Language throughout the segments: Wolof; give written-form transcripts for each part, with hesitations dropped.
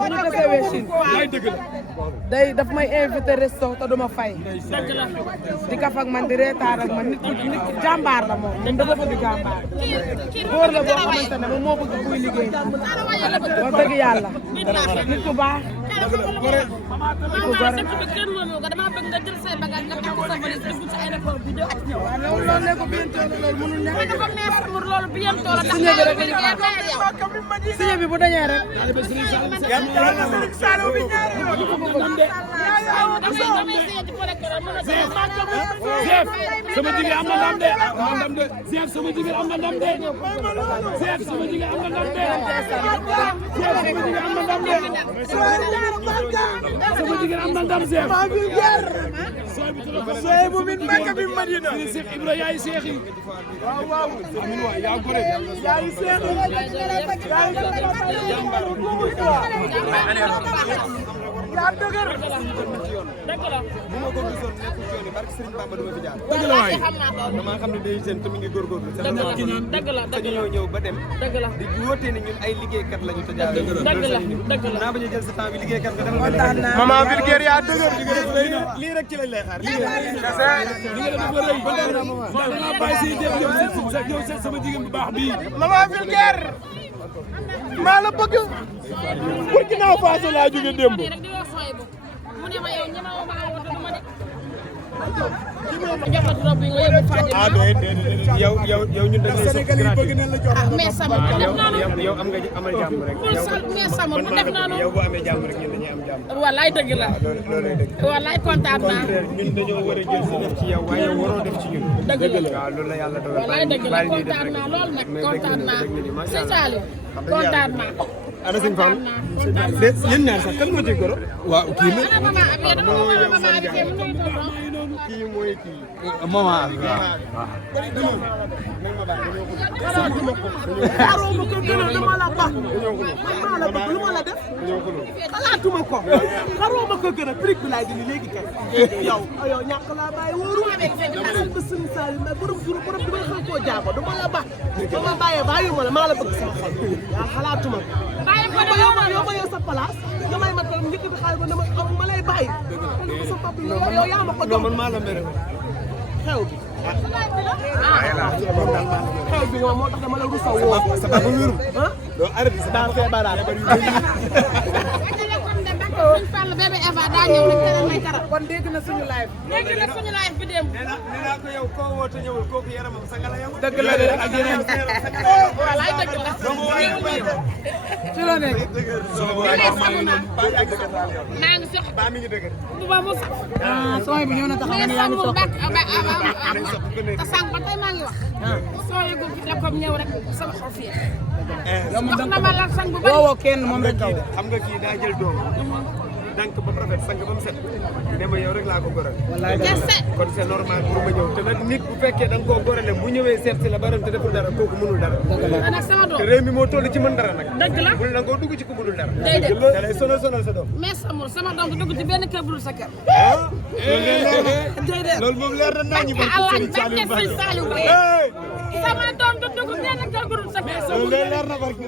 bu ñu desewee Chine day daf may invité resto te duma fay di kaf ak man di reetaan ak man nit ki jàmbaar la moom dafa bëgg jàmbaar góor la boo xamante ne moom moo bëgg kuy liggéey wax dëgg yàlla nit ku baax nit ku gore dama bëgg nga jël say bagage nga takk sa valise dugg ci aéroport bi de loolu ne ko bientôt la loolu mënul nekk dafa neex pour loolu bientôt la signé bi rek lañu xaar signé bi bu dañee rek sama jigéen am na ndam de Zef sama jigéen am na ndam de Zef sama jigéen am na ndam de Zef sama jigéen am na ndam de sama jigéen am na ndam Zef sooy bu min Makka bi Madina Cheikh Ibra yaay Cheikh yi waaw amin waay yaa gore yaay Cheikh yaa dëgër dëgg la bu ma ko gisoon nekkul ci yoon yi barke Serigne Bamba du ma fi jaar dëgg la waay dama xam ne day seen te mi ngi góorgóorlu dëgg la ñoo ñëw ba dem dëgg la di woote ne ñun ay liggéeykat lañu te jaar dëgg la naa bañ a jël sa temps bi liggéeykat nga demal maman Vulgaire yaa dëgër lii rek ci lañ lay xaar li nga def ba rëy ba dama bàyyi si def yow sama jigéen bu baax bii maman Vulgaire maa la bëgg Burkina Faso laa jóge démb rek di wax sooy bu mu ne ma yow ñema ma woote du ma de ah déedéet yow ñun dañu lay sopp gratuit mais sama bu def naa lu yow am nga amal jàmm rek mais sama bu def naa lu yow boo amee jàmm rek ñun dañuy am jàmm wallaay dëgg la loolay dëgg wallaay kontaan naa ñun dañoo war a jël si def ci yow waaye yow waroo def ci ñun dëgg la waaw loolu la yàlla dogal wallaay dëgg la kontaan naa lool nag kontaan naa si Saliou kontaan naa ana sëñ Fall yéen ñaar sax kan moo ci goro waaw kii la kii mooy kii maman xaaroo ma ko gën a dama la baax man maa la bëgg lu ma la def xalaatuma ko xaaroo ma ko gën a prix bi laay dindi léegi kay yow ñàkk laa bàyyi wóoru asal ba sëñ Saliou mais borom juru borom bi ma xam koo jaabo dama la baax ba ma bàyyee bàyyi ma la maa la bëgg sama xol yaa xalaatuma ko yow ma yow sa place nga may ma tam njëkk bi xaalis ba dama ma lay bàyyi sa papa yow yaa ma ko jox man maa la mere xew bi xew bi nga moo tax dama la rusa woo sa papa wéru doo arrêté sa daa feebaraat suñ Fall bébé Eva daa ñëw nag teral may teral kon dégg na suñu live léegi nag suñu live bi dem nee naa ko yow koo woote ñëwul kooku yaramam sa nga la yow dëgg la de ak yeneen wallaay dëgg la ci la nekk maa ngi sox ba mi ngi dëgër bu ba mu sax sooy bi ñëw na taxaw mais sang bu bàq te sang ba tey maa ngi wax soo yëgu la comme ñëw rek sama xol fii wax na ma la sang bu bari woowoo kenn moom rek kaw xam nga kii daa jël doom dank ba mu rafet sang ba mu set ne ma yow rek laa ko goral kese kon c'est normal pour ma ñëw te nag nit bu fekkee da nga koo gorale bu ñëwee seet si la baram te deful dara kooku mënul dara nag sama doom te réew mi moo toll ci mën dara nag dëgg la bul nangoo dugg ci ku mënul dara déedéet da lay sonal sa doom mais sama doom du dugg ci benn kër bu dul sa kër déedéet loolu moom leer na naa ñu ba Allah barke Sëñ Saliou sama doom du dugg benn kër bu dul sa kër loolu leer na barke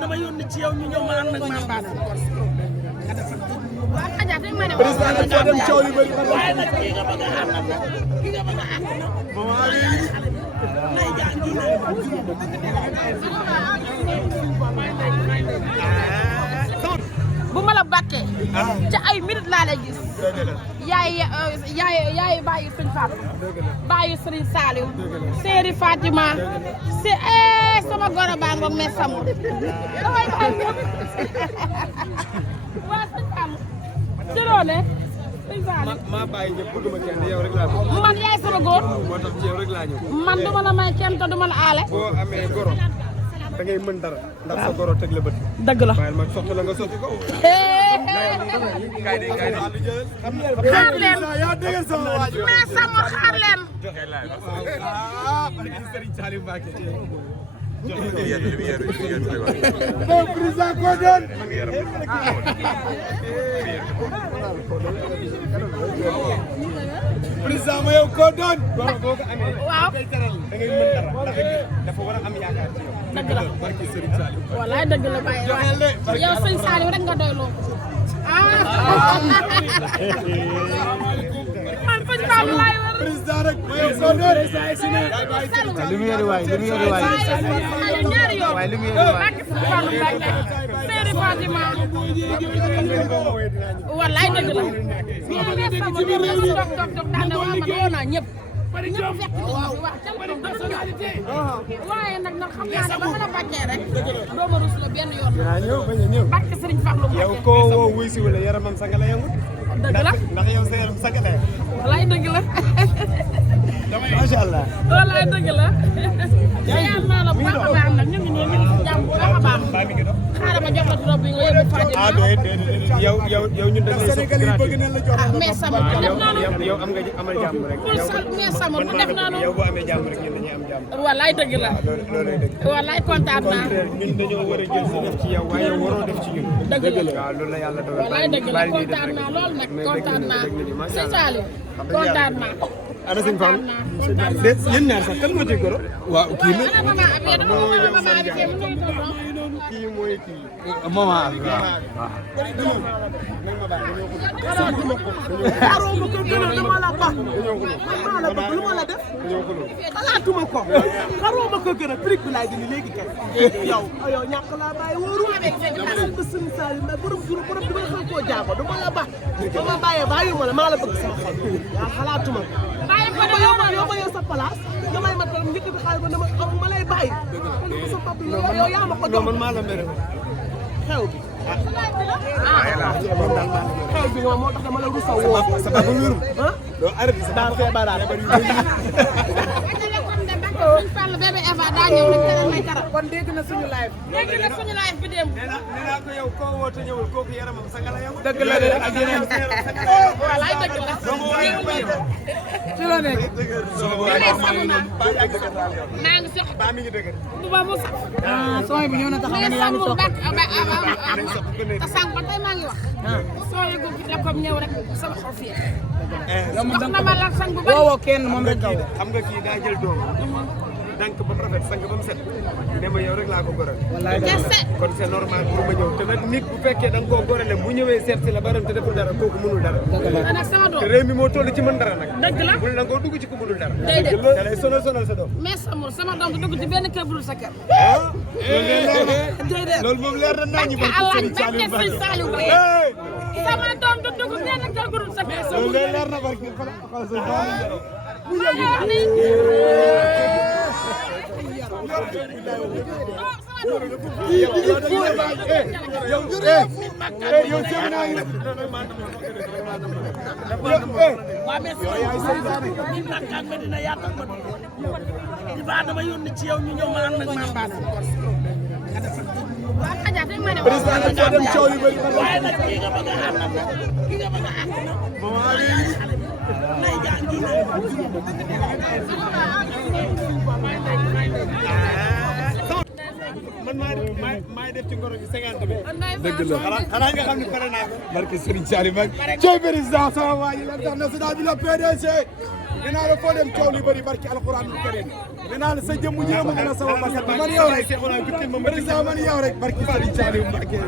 dama yónni ci yow ñu ñëw ma ànd ak ma président dem coow yu bëri waaye nag ki nga bëgg a àndal ki nga bëgg a àndal nay jàngi bu ma la bàkkee ci ay minutes laa lay gis yaay bàyyi Sëñ Fall bàyyi Sëriñ Saliou Séeri Fatima si sama goro baa ngoog mais samu damay bàyyi waa Sëñ Fall jëloone Sëñ Saliou maa bàyyi ñëpp bëgguma kenn yow rek laa bëgg man yaay sama góor moo tax ci yow rek laa ñëw man du ma la may kenn te du ma la aale boo amee goro da ngay mën dara ndax sa goro teg la bët dëgg la waaye ma sotti la nga sotti ko xaar leen yaa dégg sama waaj mais sama xaar leen président Codone. président ma yow Codone. waaw. dafa war a am yaakaar ci yow. dëgg la barki Serigne Saliou. wallaay dëgg la Baye waay yow sëñ Saliou rek nga doy loo man sëñ Saliou laay wër président rek ma yow Codone. lumière waay lumière waay ñaari yoon waay lumière waay barke sëñ Fallou Mbacké Seydi Fatima wallaay dëgg la toog daal ne waa man woo naa ñëpp ñëpp fekk ci waaye nag xam naa ne ba mën a bàccee rek doo ma rus la benn yoon barke Sëriñ Fallou yow koo woo wuy si wala yaramam sanga la yëngu. dëgg la ndax yow sa yaram sanga la yëngu. wallaay dëgg la macha allah. wallaay dëgg la yaa naa la bu baax a baax nag ñu ngi nii ñu ngi si jàmm bu baax a baax xaaral ma jox la trop bi nga yóbbu Fatima yow ñun dañu Sénégal yi bëgg nañ la jox. mais sama bu def noonu yow am nga amal jàmm rek. mais sama bu def noonu yow boo amee jàmm rek ñun dañuy am jàmm. wallaay dëgg la loolay dëgg. wallaay kontaan naa ñun dañoo war a jël si def ci yow waaye yow waroo def ci ñun. dëgg la waaw loolu la yàlla dogal. wallaay dëgg la kontaan naa lool nag kontaan naa sëñ Saliou kontaan naa ana sëñ Fall yéen ñaar sax kan moo ci goro. waaw kii la ana mama abi dama ko mama abi kii mu ngi toog kii mooy kii. maman xaroo ma ko gënal dama la ba man maa la bëgg lu ma la def xalaatuma ko xaroo ma ko gënal prix bi laay dindi léegi kay yow ñàkk laa bàyyi wóoru xaral ba sëñ Saliou mais borom bi ma xam koo jaago du ma la ba ba ma bàyyee bàyyi ma la maa la bëgg sama xol waaw xalaatuma ko yow ma yow sa place nga may ma toog njëkk bi xaalis ba dama am ma lay bàyyi sa papa yow yaa ma ko jox man maa la mere. xew bi xew bi moom moo tax dama la rusa woo sa papa wéru. ah doo arrêté sa daa feebaraat Sëñ Fall bébé Eva daa ñëw rek tere may kara kon dégg na suñu live dégg na suñu live bi démb nee naa ko yow koo woote ñëwul kooku yaramam sanga la yëngu. dëgg la de ak yeneen wallaay dëgg la ci la nekk maa ngi sox baa mi ngi dëgg. du ba mu sax sooy bi ñëw na taxaw mais ne yaa ngi samul sox bak te sànq ba tey maa ngi wax soo yëgu la comme ñëw rek sama xol fii wax na ma la sang bu bari woowoo kenn moom rek kaw xam nga kii daa jël doom dank ba mu rafet sang ba mu set ne ma yow rek laa ko goral. kese kon c'est normal pour ma ñëw te nag nit bu fekkee da nga koo gorale bu ñëwee seet si la baram te deful dara kooku mënul dara. nag sama doom te réew mi moo toll ci mën dara nag. dëgg la bul nangoo dugg ci ku mënul dara. déedéet da lay sonal sa doom. mais samul sama doom du dugg ci benn kër bu dul sa kër déedéet loolu moom leer na naa ñu barke Allah barke Sëñ Saliou sama doom du dugg benn kër bu dul sa kër loolu leer na barke dama yónni ci yow ñu ñëw ma ànd ak maam Bass président nag soo dem coow li bëri waaye nag kii nga bëgg a àndal kii nga bëgg a àndal nay jaa ngi man maay def ci ngoro gi 50 000. dëgg la xanaa nga xam ne pare naa ko. barke Serigne Saliou Mbacké. coow président sama waa ji l'international bi la PDC. dinaa la foo dem coow li bëri barke alxuraan bu karim. dinaa la sa jëmm ñëw ma sama basal man yow rek. président man yow rek barke Serigne Saliou Mbacké.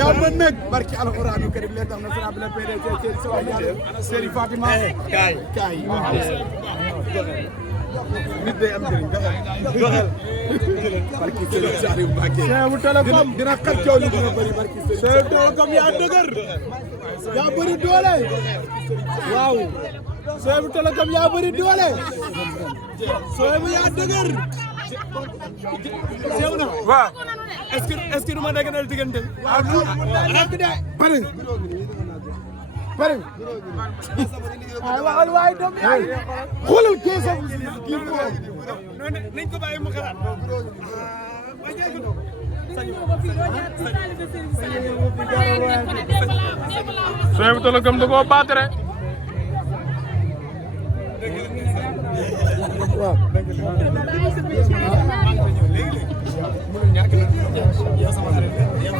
yow man nag barke alxuraan bu karim l'international bi la PDC Serigne Sow Diallo Serigne Fatima. kaay nit day am njëriñ doxal barki Serigne Saliou Mbacké Seydou Télécom dina xar coow li dina bëri barki Seydou Télécom yaa dëgër yaa bëri doole waaw Seydou Télécom yaa bëri doole Seydou yaa dëgër Seydou na waaw est-ce que du ma dégg na diggante waaw bëri bëri ay waxal waay doom yaay xoolal keesam kii moom nañ ko bàyyi mu xalaat Seydou Télécom da koo baatare waaw.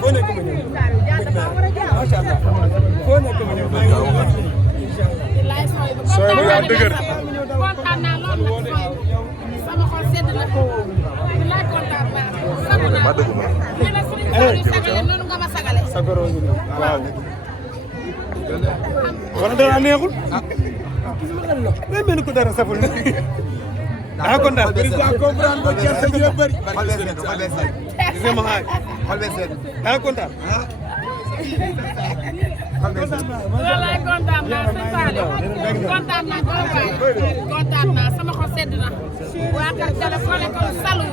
foo nekk ma ñëw. macha allah foo nekk ma ñëw. sooy bu yaa dëgër kontaan naa lool nag sooy sama xol sedd na bilaay kontaan naa sagu naa li la Serigne Saliou sagale noonu nga ma sagale sagaro ngi nii waaw. wala dara neexul. day mel ni ko dara saful. ah kon daal président comprendre ba gerte gi la bëri. gis nga ma xaay. ah kon daal. wallaay kontaan naa Serigne Saliou kontaan naa kontaan naa sama xol sedd na waa kër téléphone ko salu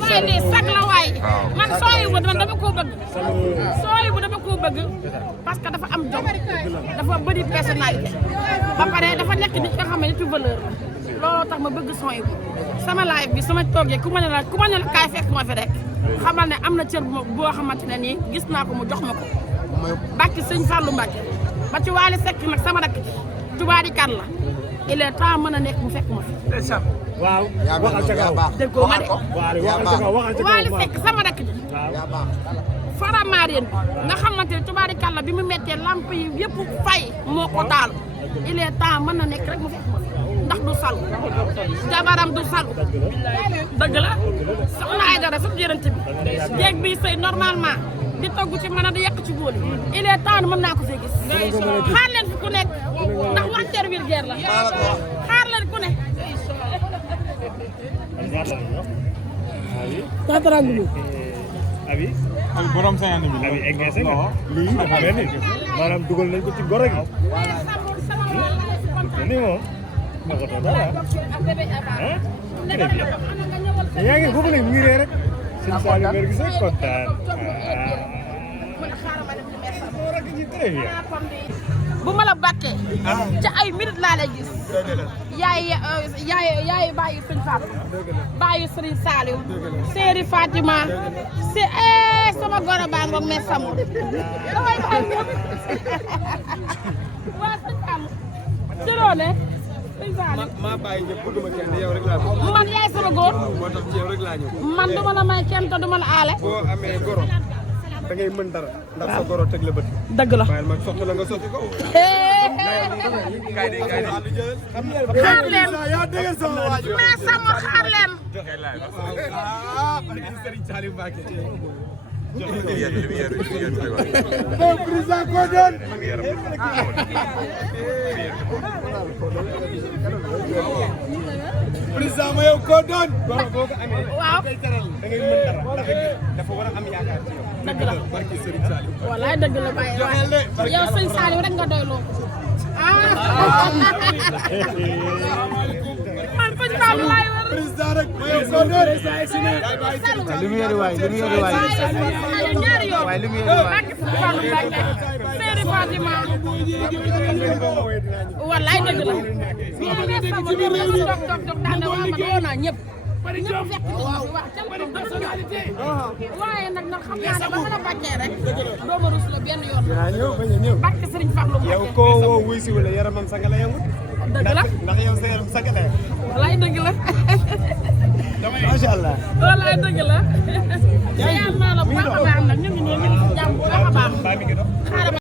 waaye lii sag la waay man sooy bu dama koo bëgg sooy bu dama koo bëgg parce que dafa am jom dafa bëri personnalité ba pare dafa nekk nit nga xam ne nitu valeur la looloo tax ma bëgg sooy bu sama live bi sama toogee ku ma ne la kaay fekk ma fi rek xamal ne am na cër boo xamante ne nii gis naa ko mu jox ma ko Mbacke sëñ Fallou Mbacke ba ci Waly Seck nag sama rakk tubaari kan la il est temps mën a nekk mu fekk ma fi. waaw waxal ca kaw. déggoo ma de. waxal ca kaw waxal ca kaw. Waly Seck sama rakk ji. Faramareen nga xamante ne tubaari kan la bi mu méttee lamp yi yëpp fay moo ko taal il est temps mën na nekk rek mu fekk ma fi ndax du salu jabaram du salu dëgg la soxna ay dara su jërënte bi jéeg bi sëy normalement di togg ci mën a di yàq ci bool yi il est temps mën naa ko fee gis xaar leen fi ku nekk ndax wanteer wir geer la xaar leen ku ne abi borom 50 000 abi engagé nga lii dafa mel ni maanaam dugal nañ ko ci goro gi ni moom ma ko tax dara yaa ngi foofu nag mu ngi ree rek sëñ Saliou mer gi sax kontaan bu ma la bàkkee ca ay minutes laa lay gis yaay bàyyi sëñ Fatou bàyyi Serigne Saliou Séeri Fatima si sama goro baa ngoog mais samul damay bàyyi waa sëñ Fallou jëloo ne sëñ Saliou maa bàyyi ñëpp bëgguma kenn yow rek laa bëgg. man yaay sama góor moo tax ci yow rek laa ñëw. man du ma la may kenn te du ma la aale boo amee goro da ngay mën dara ndax sa goro teg la bët. dëgg la waaye man sotti la nga sotti ko. xaar leen yaa dégg sama waa ji. mais sama xaar leen président ko doon. président ma yow ko doon. goro boo ko amee. waaw da ngay mën dara ndax dafa war a am yaakaar ci yow. dëgg la barki Serigne Saliou. wallaay dëgg la bàyyi waay yow sëñ Saliou rek nga doy loo man sëñ Saliou laay war président rek ma yow ko doon. lumière waay lumière waay ñaari yoon waay lumière waay Mbacke sëñ Fallou Mbacke Séeri Fatima wallaay dëgg la toog daan na waa man woo naa ñëpp ñëpp fekk ci wax waaye nag nag xam naa ne ba mën a bàccee rek doo ma rus la benn yoon yaa ñëw bañ a ñëw. Mbacke Serigne Fallou yow Mbacke koo woo wuy si wala yaramam sanga la yëngu. dëgg la ndax yow sa yaram sanga la yëngu. wallaay dëgg la macha allah. wallaay dëgg la. yaa naa la bu baax a baax nag ñu ngi nii ñu ngi si jàmm bu baax a baax. xaaral